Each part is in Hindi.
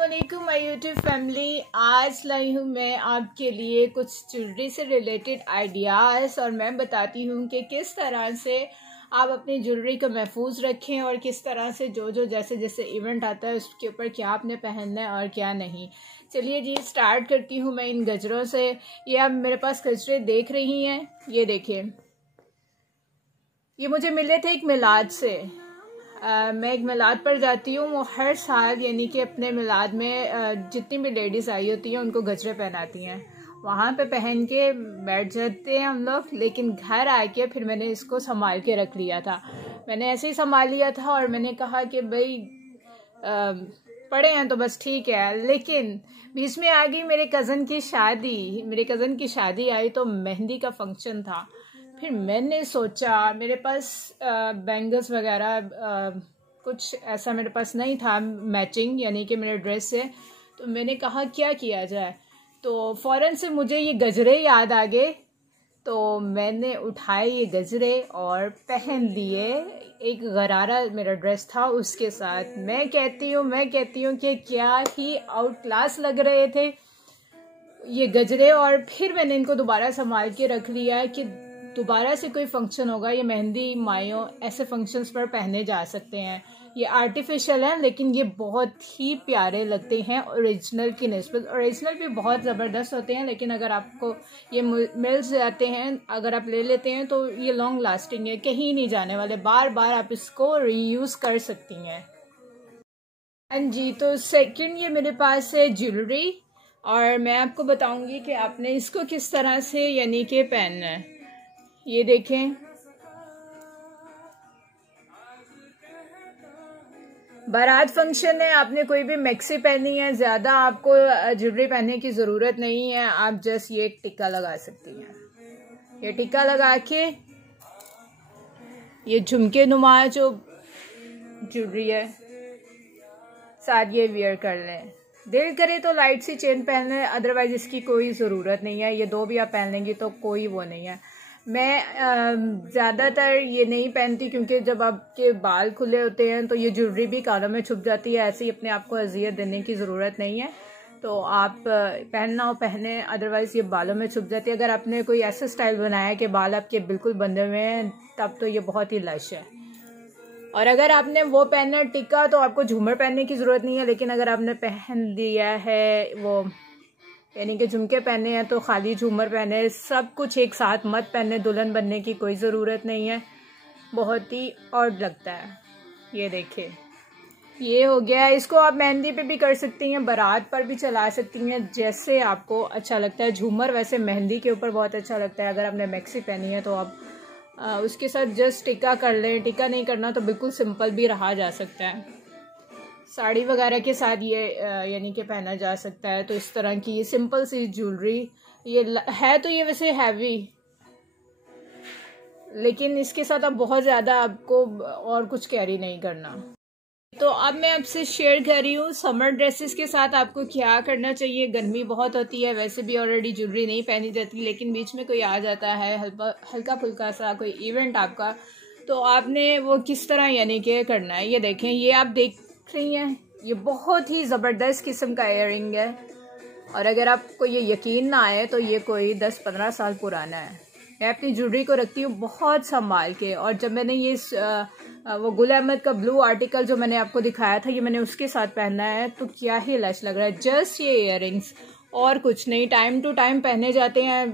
अस्सलामुअलैकुम माय यूट्यूब फैमिली। आज लाई हूँ मैं आपके लिए कुछ ज्वेलरी से रिलेटेड आइडियाज़ और मैं बताती हूँ कि किस तरह से आप अपनी ज्वेलरी को महफूज रखें और किस तरह से जो जैसे जैसे इवेंट आता है उसके ऊपर क्या आपने पहनना है और क्या नहीं। चलिए जी स्टार्ट करती हूँ मैं इन गजरों से। ये आप मेरे पास गजरे देख रही हैं, ये देखिए, ये मुझे मिले थे एक मिलाद से। मैं एक मिलाद पर जाती हूँ, वो हर साल यानी कि अपने मिलाद में जितनी भी लेडीज़ आई होती हैं उनको गजरे पहनाती हैं। वहाँ पे पहन के बैठ जाते हैं हम लोग, लेकिन घर आके फिर मैंने इसको संभाल के रख लिया था। मैंने ऐसे ही संभाल लिया था और मैंने कहा कि भाई पड़े हैं तो बस ठीक है। लेकिन बीच में आ गई मेरे कज़न की शादी आई तो मेहंदी का फंक्शन था। फिर मैंने सोचा, मेरे पास बैंगल्स वगैरह कुछ ऐसा मेरे पास नहीं था मैचिंग यानी कि मेरे ड्रेस से, तो मैंने कहा क्या किया जाए। तो फ़ौरन से मुझे ये गजरे याद आ गए, तो मैंने उठाए ये गजरे और पहन लिए। एक गरारा मेरा ड्रेस था उसके साथ। मैं कहती हूँ कि क्या ही आउट क्लास लग रहे थे ये गजरे। और फिर मैंने इनको दोबारा संभाल के रख लिया है कि दोबारा से कोई फंक्शन होगा, ये मेहंदी मायों ऐसे फंक्शंस पर पहने जा सकते हैं। ये आर्टिफिशियल हैं लेकिन ये बहुत ही प्यारे लगते हैं ओरिजिनल की निस्बत। ओरिजिनल भी बहुत ज़बरदस्त होते हैं, लेकिन अगर आपको ये मिल जाते हैं, अगर आप ले लेते हैं तो ये लॉन्ग लास्टिंग है, कहीं नहीं जाने वाले, बार बार आप इसको रीयूज़ कर सकती हैं। हाँ जी, तो सेकंड ये मेरे पास है ज्वेलरी, और मैं आपको बताऊंगी कि आपने इसको किस तरह से यानी कि पहनना है। ये देखें, बारात फंक्शन है, आपने कोई भी मैक्सी पहनी है, ज़्यादा आपको ज्वेलरी पहनने की ज़रूरत नहीं है। आप जस्ट ये एक टिक्का लगा सकती हैं। ये टिक्का लगा के ये झुमके नुमा जो ज्वेलरी है साथ ये वियर कर लें। दिल करे तो लाइट सी चेन पहन लें, अदरवाइज इसकी कोई ज़रूरत नहीं है। ये दो भी आप पहन लेंगी तो कोई वो नहीं है। मैं ज़्यादातर ये नहीं पहनती क्योंकि जब आपके बाल खुले होते हैं तो ये ज्वेलरी भी कानों में छुप जाती है। ऐसे ही अपने आप को अजियत देने की ज़रूरत नहीं है, तो आप पहनना हो पहने, अदरवाइज़ ये बालों में छुप जाती है। अगर आपने कोई ऐसा स्टाइल बनाया है कि बाल आपके बिल्कुल बंधे हुए हैं तब तो ये बहुत ही लश है। और अगर आपने वो पहनना टिक्का तो आपको झूमर पहनने की ज़रूरत नहीं है। लेकिन अगर आपने पहन लिया है वो यानी कि झुमके पहने हैं तो खाली झूमर पहने, सब कुछ एक साथ मत पहने। दुल्हन बनने की कोई ज़रूरत नहीं है, बहुत ही ऑड लगता है। ये देखिए, ये हो गया। इसको आप मेहंदी पे भी कर सकती हैं, बारात पर भी चला सकती हैं, जैसे आपको अच्छा लगता है। झूमर वैसे मेहंदी के ऊपर बहुत अच्छा लगता है। अगर आपने मैक्सी पहनी है तो आप उसके साथ जस्ट टिक्का कर लें। टिक्का नहीं करना तो बिल्कुल सिंपल भी रहा जा सकता है। साड़ी वगैरह के साथ ये यानी कि पहना जा सकता है। तो इस तरह की ये सिंपल सी ज्वेलरी ये है, तो ये वैसे हैवी, लेकिन इसके साथ अब बहुत ज़्यादा आपको और कुछ कैरी नहीं करना। तो अब मैं आपसे शेयर कर रही हूँ समर ड्रेसेस के साथ आपको क्या करना चाहिए। गर्मी बहुत होती है, वैसे भी ऑलरेडी ज्वेलरी नहीं पहनी जाती, लेकिन बीच में कोई आ जाता है हल्का फुल्का सा कोई इवेंट आपका, तो आपने वो किस तरह यानी कि करना है। ये देखें, ये आप देख रही हैं, ये बहुत ही ज़बरदस्त किस्म का इयररिंग है। और अगर आपको ये यकीन ना आए तो ये कोई 10-15 साल पुराना है। मैं अपनी ज्वेलरी को रखती हूँ बहुत संभाल के, और जब मैंने ये वो गुल अहमद का ब्लू आर्टिकल जो मैंने आपको दिखाया था, ये मैंने उसके साथ पहना है तो क्या ही लश लग रहा है। जस्ट ये इयररिंग्स और कुछ नहीं, टाइम टू टाइम पहने जाते हैं,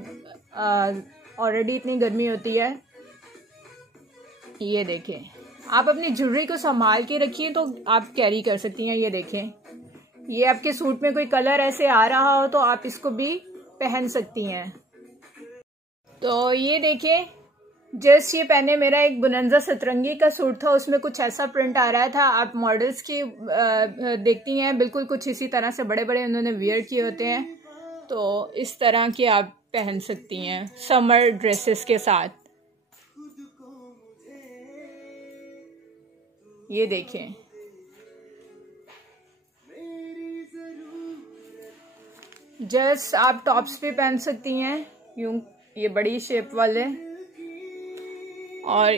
ऑलरेडी इतनी गर्मी होती है। ये देखें, आप अपनी ज्वेलरी को संभाल के रखिए तो आप कैरी कर सकती हैं। ये देखें, ये आपके सूट में कोई कलर ऐसे आ रहा हो तो आप इसको भी पहन सकती हैं। तो ये देखें, जस्ट ये पहने मेरा एक बुनंजा सतरंगी का सूट था, उसमें कुछ ऐसा प्रिंट आ रहा था। आप मॉडल्स की देखती हैं बिल्कुल कुछ इसी तरह से बड़े बड़े उन्होंने वियर किए होते हैं, तो इस तरह के आप पहन सकती हैं समर ड्रेसेस के साथ। ये देखें, जस्ट आप टॉप्स पे पहन सकती हैं यूं, ये बड़ी शेप वाले, और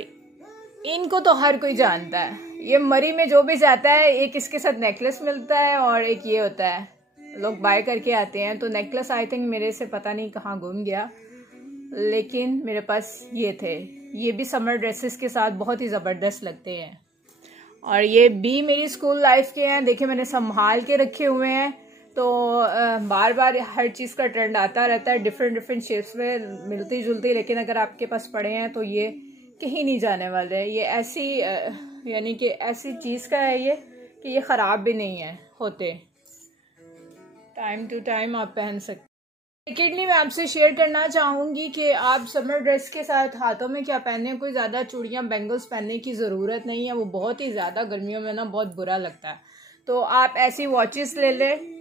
इनको तो हर कोई जानता है। ये मरी में जो भी जाता है, एक इसके साथ नेकलेस मिलता है और एक ये होता है, लोग बाय करके आते हैं। तो नेकलेस आई थिंक मेरे से पता नहीं कहाँ गुम गया, लेकिन मेरे पास ये थे। ये भी समर ड्रेसेस के साथ बहुत ही ज़बरदस्त लगते हैं। और ये भी मेरी स्कूल लाइफ के हैं। देखिए मैंने संभाल के रखे हुए हैं। तो बार बार हर चीज़ का ट्रेंड आता रहता है, डिफरेंट डिफरेंट शेप्स में मिलती जुलती, लेकिन अगर आपके पास पड़े हैं तो ये कहीं नहीं जाने वाले। ये ऐसी यानी कि ऐसी चीज़ का है ये कि ये ख़राब भी नहीं है होते, टाइम टू टाइम आप पहन सकते। सेकेंडली मैं आपसे शेयर करना चाहूँगी कि आप समर ड्रेस के साथ हाथों में क्या पहने। कोई ज़्यादा चूड़ियाँ बैंगल्स पहनने की ज़रूरत नहीं है, वो बहुत ही ज़्यादा गर्मियों में ना बहुत बुरा लगता है। तो आप ऐसी वॉचेस ले लें।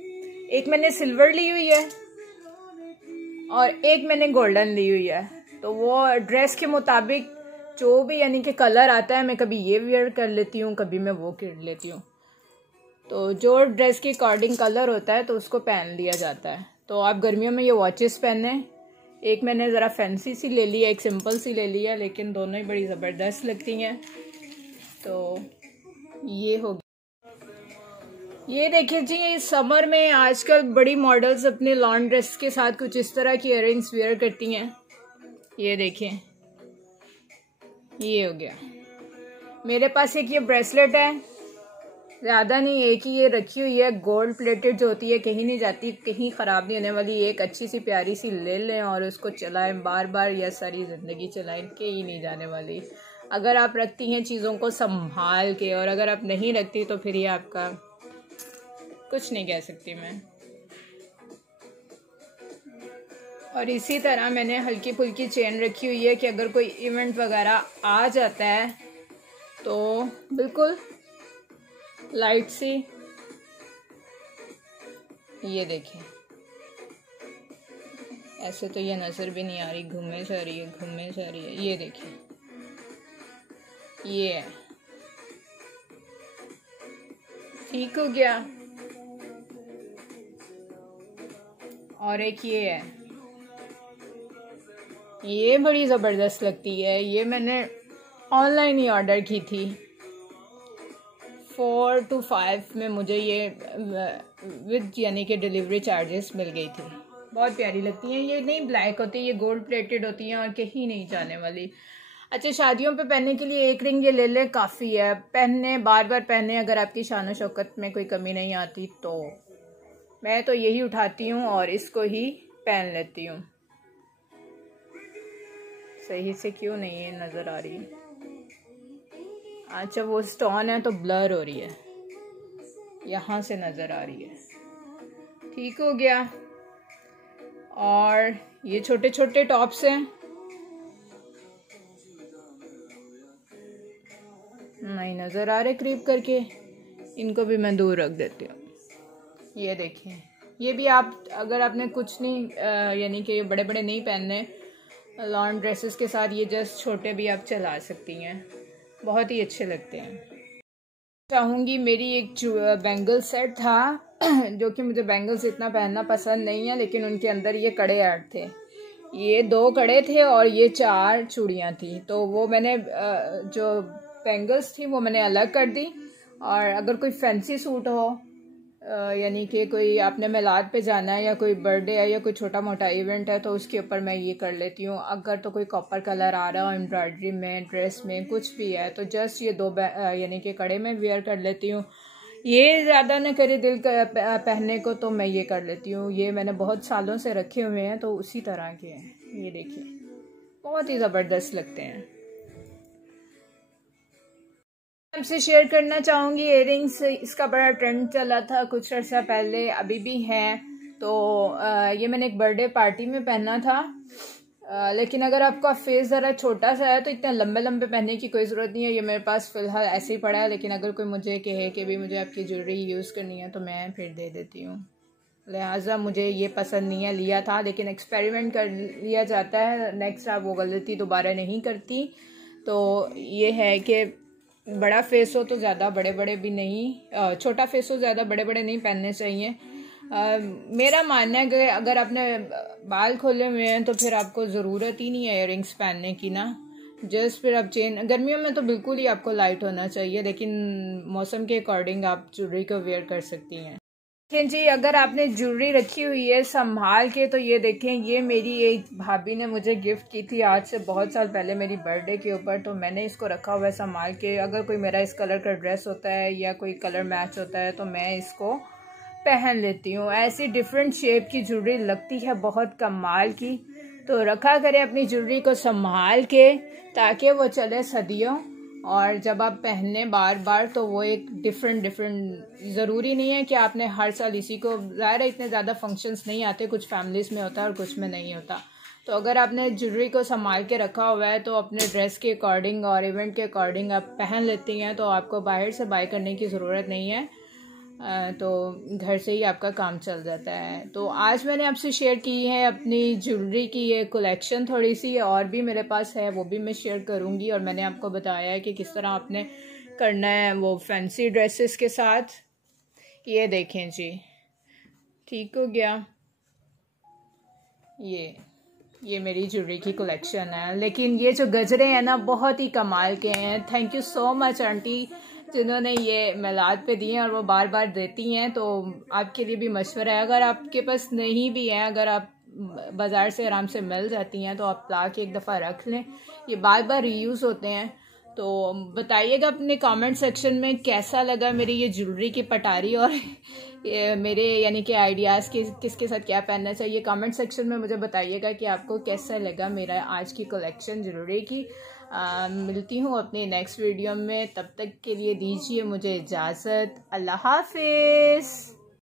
एक मैंने सिल्वर ली हुई है और एक मैंने गोल्डन ली हुई है। तो वो ड्रेस के मुताबिक जो भी यानी कि कलर आता है, मैं कभी ये वेयर कर लेती हूँ, कभी मैं वो कर लेती हूँ। तो जो ड्रेस के अकॉर्डिंग कलर होता है तो उसको पहन लिया जाता है। तो आप गर्मियों में ये वॉचेस पहने। एक मैंने ज़रा फैंसी सी ले ली है, एक सिंपल सी ले ली है, लेकिन दोनों ही बड़ी ज़बरदस्त लगती हैं। तो ये हो गया। ये देखिए जी, इस समर में आजकल बड़ी मॉडल्स अपने लॉन्ग ड्रेस के साथ कुछ इस तरह की इयररिंग्स वेयर करती हैं। ये देखें, ये हो गया। मेरे पास एक ये ब्रेसलेट है, ज़्यादा नहीं, एक ही ये रखी हुई है, गोल्ड प्लेटेड जो होती है, कहीं नहीं जाती, कहीं ख़राब नहीं होने वाली। एक अच्छी सी प्यारी सी ले लें और उसको चलाएं बार बार, या सारी ज़िंदगी चलाएं, कहीं नहीं जाने वाली अगर आप रखती हैं चीज़ों को संभाल के। और अगर आप नहीं रखती तो फिर ये आपका कुछ नहीं कह सकती मैं। और इसी तरह मैंने हल्की फुल्की चेन रखी हुई है कि अगर कोई इवेंट वगैरह आ जाता है तो बिल्कुल लाइट सी। ये देखें, ऐसे तो ये नज़र भी नहीं आ रही, घूमे जा रही है, घूमे जा रही है। ये देखें, ये है, ठीक हो गया। और एक ये है, ये बड़ी ज़बरदस्त लगती है। ये मैंने ऑनलाइन ही ऑर्डर की थी, 4 to 5 में मुझे ये विद यानी कि डिलीवरी चार्जेस मिल गई थी। बहुत प्यारी लगती हैं। ये नहीं ब्लैक होती, ये गोल्ड प्लेटेड होती हैं और कहीं नहीं जाने वाली। अच्छा, शादियों पे पहनने के लिए एक रिंग ये ले लें, काफ़ी है। पहनने बार बार पहनने, अगर आपकी शान शौकत में कोई कमी नहीं आती तो मैं तो यही उठाती हूँ और इसको ही पहन लेती हूँ। सही से क्यों नहीं है नज़र आ रही? अच्छा, वो स्टोन है तो ब्लर हो रही है, यहाँ से नज़र आ रही है। ठीक हो गया। और ये छोटे छोटे टॉप्स हैं, नहीं नज़र आ रहे करीब करके, इनको भी मैं दूर रख देती हूँ। ये देखिए, ये भी आप अगर आपने कुछ नहीं यानी कि बड़े बड़े नहीं पहनने लॉन्ग ड्रेसेस के साथ, ये जस्ट छोटे भी आप चला सकती हैं, बहुत ही अच्छे लगते हैं। चाहूँगी, मेरी एक बैंगल सेट था जो कि मुझे बैंगल्स इतना पहनना पसंद नहीं है, लेकिन उनके अंदर ये कड़े ऐड थे। ये 2 कड़े थे और ये 4 चूड़ियाँ थी। तो वो मैंने जो बैंगल्स थी वो मैंने अलग कर दी। और अगर कोई फैंसी सूट हो, यानी कि कोई आपने मिलाद पे जाना है या कोई बर्थडे है या कोई छोटा मोटा इवेंट है, तो उसके ऊपर मैं ये कर लेती हूँ। अगर तो कोई कॉपर कलर आ रहा हो एम्ब्रॉयडरी में, ड्रेस में, कुछ भी है, तो जस्ट ये 2 यानी कि कड़े में वेयर कर लेती हूँ। ये ज़्यादा न करे दिल पहनने को, तो मैं ये कर लेती हूँ। ये मैंने बहुत सालों से रखे हुए हैं, तो उसी तरह के हैं। ये देखिए, बहुत ही ज़बरदस्त लगते हैं। आपसे शेयर करना चाहूँगी इयररिंग्स। इसका बड़ा ट्रेंड चला था कुछ अर्सा पहले, अभी भी है। तो ये मैंने एक बर्थडे पार्टी में पहना था। लेकिन अगर आपका फेस ज़रा छोटा सा है तो इतने लंबे लंबे पहनने की कोई ज़रूरत नहीं है। ये मेरे पास फ़िलहाल ऐसे ही पड़ा है, लेकिन अगर कोई मुझे कहे कि भी मुझे आपकी ज्वेलरी यूज़ करनी है तो मैं फिर दे देती हूँ। लिहाजा मुझे ये पसंद नहीं है, लिया था, लेकिन एक्सपेरिमेंट कर लिया जाता है, नेक्स्ट आप वो गलती दोबारा नहीं करती। तो ये है कि बड़ा फेस हो तो ज़्यादा बड़े बड़े भी नहीं, छोटा फेस हो ज़्यादा बड़े बड़े नहीं पहनने चाहिए। मेरा मानना है कि अगर आपने बाल खोले हुए हैं तो फिर आपको ज़रूरत ही नहीं है इयररिंग्स पहनने की ना। जस्ट फिर आप चेन, गर्मियों में तो बिल्कुल ही आपको लाइट होना चाहिए, लेकिन मौसम के अकॉर्डिंग आप ज्वेलरी को वेयर कर सकती हैं। देखें जी, अगर आपने ज्वेलरी रखी हुई है संभाल के, तो ये देखें, ये मेरी एक भाभी ने मुझे गिफ्ट की थी आज से बहुत साल पहले मेरी बर्थडे के ऊपर, तो मैंने इसको रखा हुआ है संभाल के। अगर कोई मेरा इस कलर का ड्रेस होता है या कोई कलर मैच होता है तो मैं इसको पहन लेती हूँ। ऐसी डिफरेंट शेप की ज्वेलरी लगती है बहुत कमाल की, तो रखा करें अपनी ज्वेलरी को संभाल के ताकि वो चले सदियों, और जब आप पहने बार बार तो वो एक डिफरेंट ज़रूरी नहीं है कि आपने हर साल इसी को, ज़ाहिर है इतने ज़्यादा फंक्शंस नहीं आते, कुछ फैमिलीज़ में होता है और कुछ में नहीं होता। तो अगर आपने ज्वेलरी को संभाल के रखा हुआ है तो अपने ड्रेस के अकॉर्डिंग और इवेंट के अकॉर्डिंग आप पहन लेती हैं, तो आपको बाहर से बाय करने की ज़रूरत नहीं है, तो घर से ही आपका काम चल जाता है। तो आज मैंने आपसे शेयर की है अपनी ज्वेलरी की ये कलेक्शन, थोड़ी सी और भी मेरे पास है, वो भी मैं शेयर करूँगी। और मैंने आपको बताया है कि किस तरह आपने करना है वो फैंसी ड्रेसेस के साथ। ये देखें जी, ठीक हो गया। ये मेरी ज्वेलरी की कलेक्शन है, लेकिन ये जो गजरे हैं ना बहुत ही कमाल के हैं। Thank you so much aunty जिन्होंने ये मिलाद पे दिए हैं और वो बार बार देती हैं। तो आपके लिए भी मशवरा है, अगर आपके पास नहीं भी है, अगर आप बाज़ार से आराम से मिल जाती हैं तो आप ला के एक दफ़ा रख लें, ये बार बार रीयूज़ होते हैं। तो बताइएगा अपने कमेंट सेक्शन में कैसा लगा मेरी ये ज्वेलरी की पटारी, और ये मेरे यानी कि आइडियाज़ किसके साथ क्या पहनना चाहिए। कमेंट सेक्शन में मुझे बताइएगा कि आपको कैसा लगा मेरा आज की कलेक्शन ज्वेलरी की। मिलती हूँ अपने नेक्स्ट वीडियो में, तब तक के लिए दीजिए मुझे इजाज़त। अल्लाह हाफिज़।